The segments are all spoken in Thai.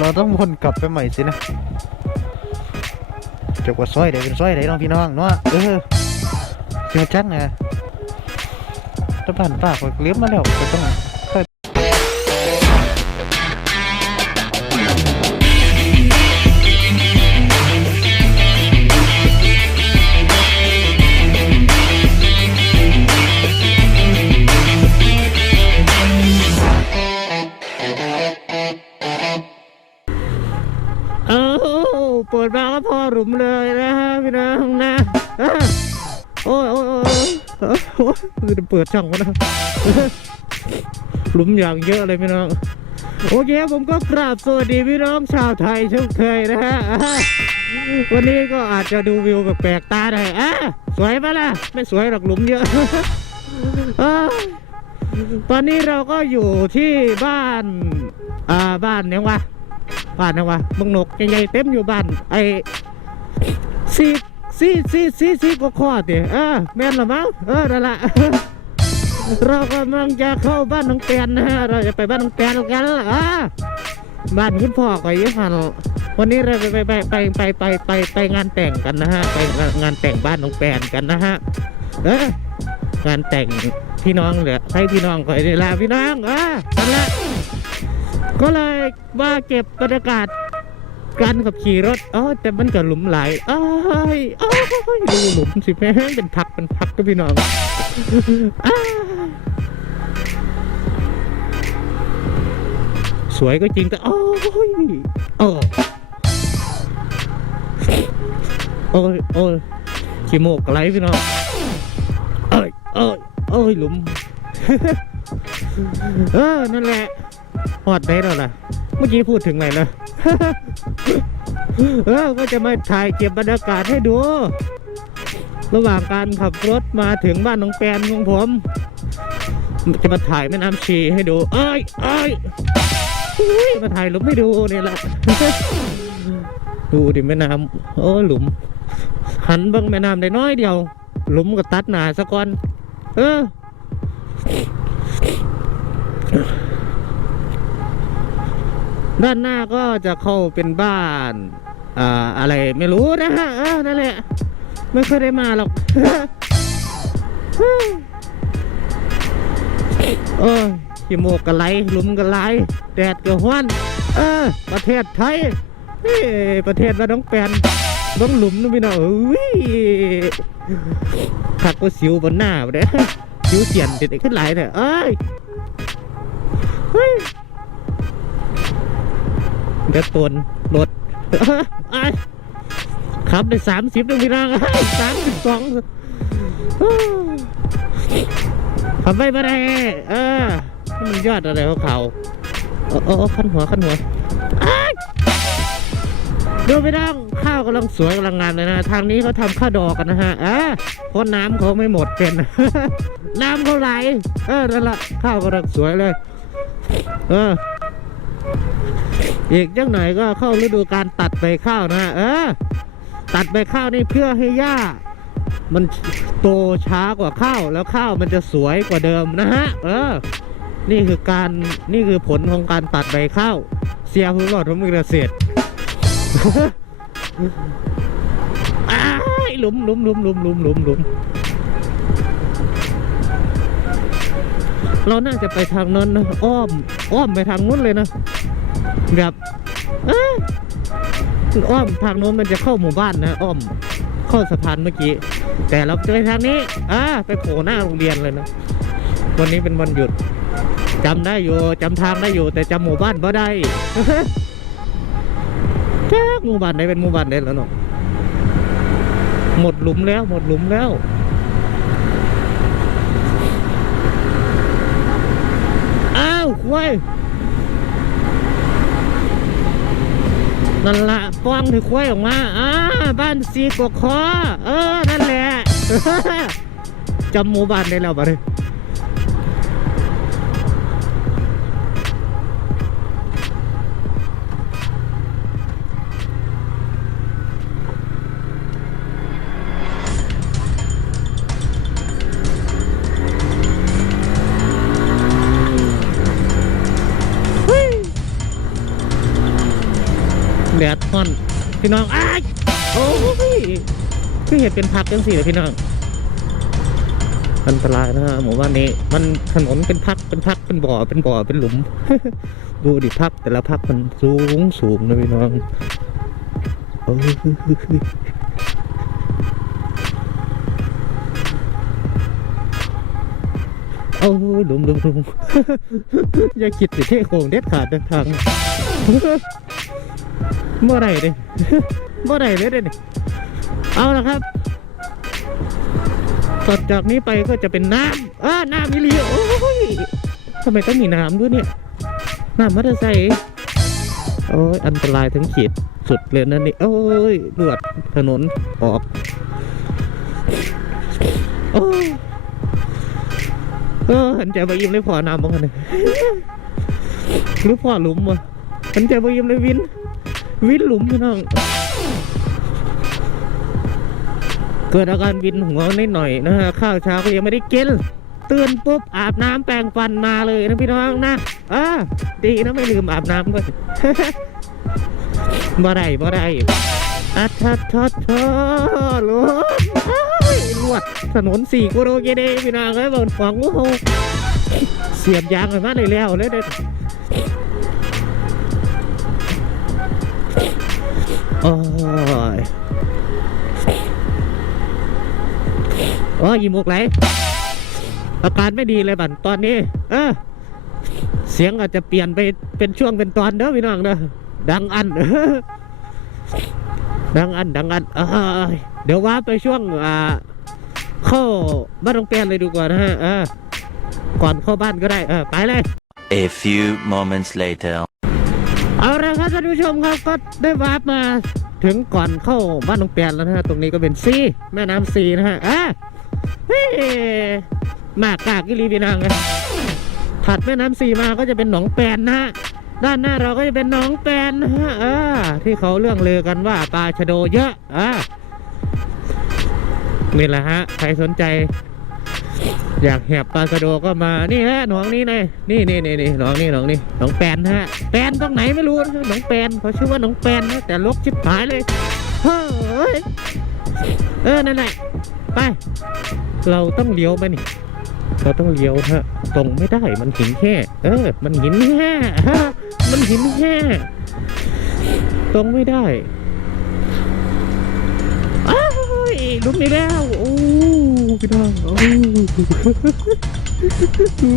เราต้องวนกลับไปใหม่สินะจบว่าซอยเดี๋ยวเป็นซอยไหนน้องพี่น้องเนาะเออเชื่อจังนะถ้าผ่านป้าก็เลี้ยงมาแล้วก็ต้อง ดมาก็พอหลุมเลยนะฮะพี่น้องนะโอ้ยโอ้ยโอ้ยโอ้ยโอ้ยคือเปิดช่องวะนะหลุมอย่างเยอะเลยพี่น้องโอเคผมก็กราบสวัสดีพี่น้องชาวไทยเช่นเคยนะฮะวันนี้ก็อาจจะดูวิวแปลกๆตาหน่อยอะสวยปะล่ะไม่สวยหรอกหลุมเยอะตอนนี้เราก็อยู่ที่บ้านอ่าบ้านเนี่ยวะ บ้านนะวะมึงนกใหญ่เต็มอยู่บ้านไอซีซีซีซีซีก็ข้อติเออแม่นหรือมั้งเออนั่นละเรากำลังจะเข้าบ้านน้องแตนนะฮะเราจะไปบ้านน้องแตนกันละบ้านคุณพ่อก็ยี่หันวันนี้เราไปไปไปไปไปไปไปงานแต่งกันนะฮะไปงานแต่งบ้านน้องแตนกันนะฮะเอองานแต่งพี่น้องเหรอให้พี่น้องก็ได้ลาพี่น้องอะนั่นแหละ ก็เลยมาเก็บบรรยากาศการขับขี่รถอ๋อแต่มันก็หลุมไหลอ้ายอ้ายดูหลุมสิแม่งเป็นพักเป็นพักก็พี่น้องสวยก็จริงแต่โอ้ยโอ้โอ้ยโอ้ยขี้โมกไหลพี่น้องเอ้ยเอ้ยเอ้ยหลุมเออนั่นแหละ ฮอดได้แล้วล่ะเมื่อกี้พูดถึงไหนนะเออก็จะมาถ่ายเก็บบรรยากาศให้ดู ระหว่างการขับรถมาถึงบ้านน้องแปนของผม จะมาถ่ายแม่น้ำชีให้ดูเอ้ยเอ้ยมาถ่ายหลุมให้ดูนี่แหละดูดิแม่น้ำโอ้หลุม หันเบังแม่น้ำได้น้อยเดียว หลุมก็ตัดหนาซะก่อน เออ ด้านหน้าก็จะเข้าเป็นบ้านอ่าอะไรไม่รู้นะฮะเออนั่นแหละ ไม่เคยได้มาหรอกเออขี้โมกกะไหลหลุมกะไหลแดดกะห้วนเออ ประเทศไทยเฮ้ยประเทศว่าน้องแปนน้องหลุมนู่นพี่น้องเอ้ยขักก็สิวบนหน้าไปเด้สิวเสียนเด็ดขึ้นหลายเนี่ยเอ้ยเฮ้ย เดี๋ยวตนรถขับได้สามสิบนึงพี่น้องสามสิบสองขับไปไม่ได้เออมันยอดอะไรของเขาโอ้โอ้ขั้นหัวขั้นหัวดูพี่น้องข้าวกำลังสวยกำลังงามเลยนะทางนี้เขาทำข้าวดอกกันนะฮะอ่าเพราะน้ำเขาไม่หมดเป็น น้ำเขาไหลเออนั่นละข้าวกำลังสวยเลย เออ อีกจังหน่อยก็เข้าฤดูการตัดใบข้าวนะ เออ ตัดใบข้าวนี่เพื่อให้หญ้า มันโตช้ากว่าข้าวแล้วข้าวมันจะสวยกว่าเดิมนะฮะ เออ นี่คือการนี่คือผลของการตัดใบข้าว เสียผู้รอดของมือเกษตรอ้ายหลุมหลุมหลุมหลุมหลุมหลุมหลุมเราน่าจะไปทางนั้นนะอ้อม อ้อมไปทางนู้นเลยนะ แบบอ้อมทางโน้นมันจะเข้าหมู่บ้านนะอ้อมเข้าสะพานเมื่อกี้ แต่เราเจอทางนี้อ่าไปโผล่หน้าโรงเรียนเลยนะวันนี้เป็นวันหยุดจำได้อยู่จำทางได้อยู่ แต่จำหมู่บ้านไม่ได้แจ๊กหมู่บ้านไหนเป็นหมู่บ้านไหนแล้วเนาะหมดหลุมแล้ว หมดหลุมแล้วอ้าวควาย นั่นละป้องถือควายออกมาอ่าบ้านซีกกคอเออ นั่นแหละจำหมู่บ้านได้แล้วบ่เลย พี่น้องอ้ายโอ้ยคือเห็ดเป็นพักจังสี่เลยพี่น้องอันตรายนะฮะหมู่บ้านนี้ มันถนนเป็นพักเป็นพักเป็นบ่อเป็นบ่อเป็นหลุม ดูดิพักแต่ละพักมันสูงสูงนะพี่น้องโอ้ยโอ้ยหลุมหลุมหลุมอย่าคิดสิเท่โค้งเด็ดขาดเดินทางเมื่อไรเนี่ย เอไหร่เลยเด้นี่ยเอาละครับต่อจากนี้ไปก็จะเป็นน้ำอ่าน้ำมิลีโอ้ยทำไมต้องมีน้ำด้วยเนี่ย น้ำมอเตอร์ไซค์โอ้ยอันตรายทั้งขีดสุดเลยนั่นนี่โอ้ยลวดถนนออกโอ้ยเออหันใจไปยิ้มเลยพอน้ำบ้างกันเลยหรือพอหลุมวะหันใจไปยิ้มเลยวิน วินหลุมพี่น้อง เกิดอาการวินหัวนิดหน่อยนะฮะข้าวเช้าก็ยังไม่ได้กินตื่นปุ๊บอาบน้ำแปรงฟันมาเลยนะพี่น้องนะอ่าดีนะไม่ลืมอาบน้ำด้วยบ่ได้บ่ได้อัดทัดทัดทัดลวดลวดถนนสี่กิโลเกเดพี่น้องเอ้ยบนฝังโอ้โหเสียบยางไปมาเลยแล้วเลยเด้ โอ้ยอีมุกไหลอาการไม่ดีเลยบัดตอนนี้ เออ เสียงอาจจะเปลี่ยนไปเป็นช่วงเป็นตอนเด้อพี่น้องเด้อดังอันดังอันดังอันเอ้ยเดี๋ยวว่าไปช่วงอ่าเข้าบ้านตรงเปียนเลยดีกว่านะฮะเออก่อนเข้าบ้านก็ได้เออไปเลย A few moments later. ครับท่านผู้ชมครับก็ได้วาร์ปมาถึงก่อนเข้าบ้านน้องแปนแล้วนะฮะตรงนี้ก็เป็นซีแม่น้ำซีนะฮะอะเฮ้ยมากกากกิรีพีนางนะถัดแม่น้ำซีมาก็จะเป็นหนองแปนนะฮะด้านหน้าเราก็จะเป็นหนองแปนนะฮะอ่าที่เขาเรื่องเลือกันว่าปลาชะโดเยอะอ่านี่แหละฮะใครสนใจ อยากแหบปลาสะโดก็มา นี่ฮะหนองนี้เลยนี่นี่นี่นี่หนองนี่หนองนี่หนองแปนฮะ แปนตรงไหนไม่รู้นะหนองแปนเขาชื่อว่าหนองแปนนะแต่ลกชิบหายเลย เฮ้ย เออ นั่นแหละ ไป เราต้องเลี้ยวไปนี่ เราต้องเลี้ยวฮะ ตรงไม่ได้ มันหินแค่เออ มันหินแค่ฮะมันหินแค่ตรงไม่ได้ ลุมอีกแล้ว โอ้พี่น้องโอ้ดู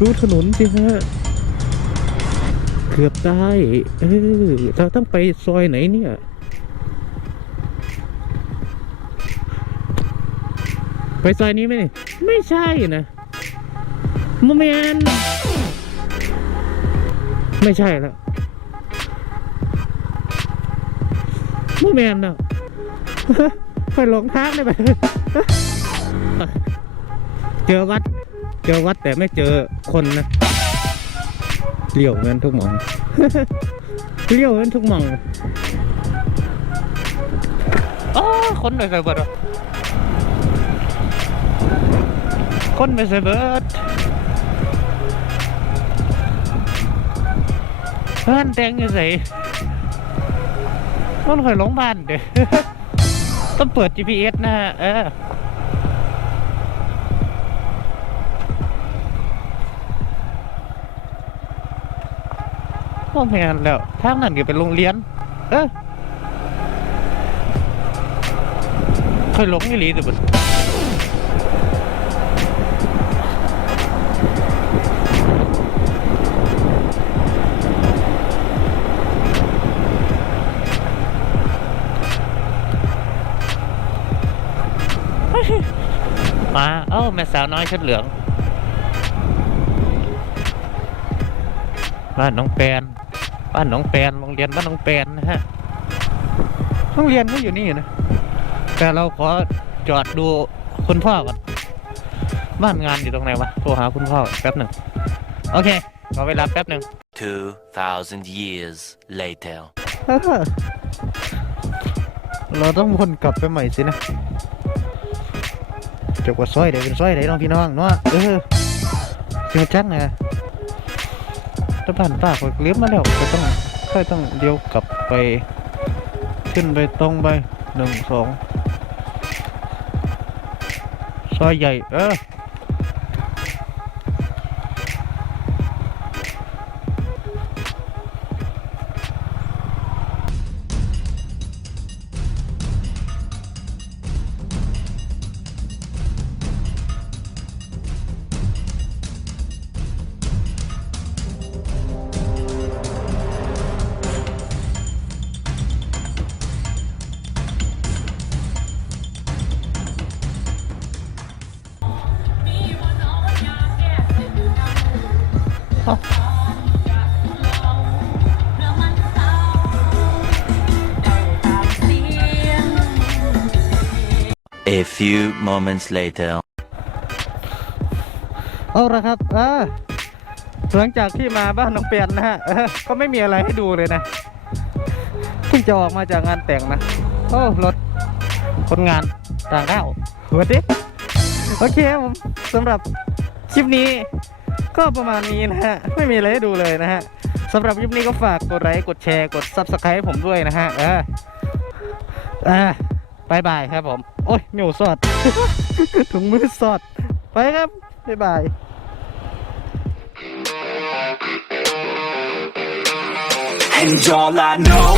ดูถนนสิฮะ เกือบได้เออเราต้องไปซอยไหนเนี่ยไปซอยนี้ไหมไม่ใช่นะโมเมนไม่ใช่แล้วโมเมนนะ ไปหลงทางเลยไปเจอวัด เจอวัดแต่ไม่เจอคนนะเลี้ยวเงินทุกหมองเลี้ยวเงินทุกหมองอ๋อคนไม่เคยเบิดหรอคนไม่เคยเบิดบ้านแดงอยู่ใส่มันเคยหลงบ้านเด้อ ต้องเปิด GPS นะฮะเออพ่อแม่นแล้วทางนั้นก็เป็นโรงเรียน เออค่อยหลงอีหลีแต่บั มาเอ้าแม่สาวน้อยชุดเหลืองบ้านน้องแปนบ้านน้องแปนโรงเรียนบ้านน้องแปนนะฮะโรงเรียนก็อยู่นี่นะแต่เราขอจอดดูคุณพ่อก่อนบ้านงานอยู่ตรงไหนวะโทรหาคุณพ่อแป๊บหนึ่งโอเคขอเวลาแป๊บหนึ่ง2,000 years later. เราต้องวนกลับไปใหม่สินะ จบกว่าซอยเดี๋ยวเป็นซอยไหนน้องพี่น้องเนาะเออเป็นจังไงถ้าบ้านป้าก็เลี้ยมาแล้วก็ต้องค่อยต้องเลี้ยวกลับไป ขึ้นไปตรงไปหนึ่งสองซอยใหญ่เออ A few moments later. เอาละครับอ่าหลังจากที่มาบ้านน้องเปียนนะฮะเออก็ไม่มีอะไรให้ดูเลยนะเพิ่งจะออกมาจากงานแต่งนะโอ้รถคนงานต่างด้าวหัวดิโอเคครับผมสำหรับคลิปนี้ ก็ประมาณนี้นะฮะ ไม่มีอะไรให้ดูเลยนะฮะสำหรับคลิปนี้ก็ฝากกดไลค์กดแชร์กด subscribe ให้ผมด้วยนะฮะ เอออ่าบายบายครับผม โอ้ยมิวสอด ถุงมือสอด ไปครับบ๊ายบาย And all I know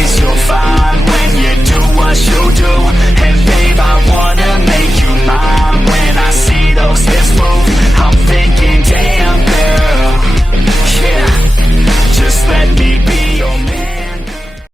is you're fine when you do what you do I wanna make you mine When I see those hips move I'm thinking, damn girl. Yeah, just let me be your man.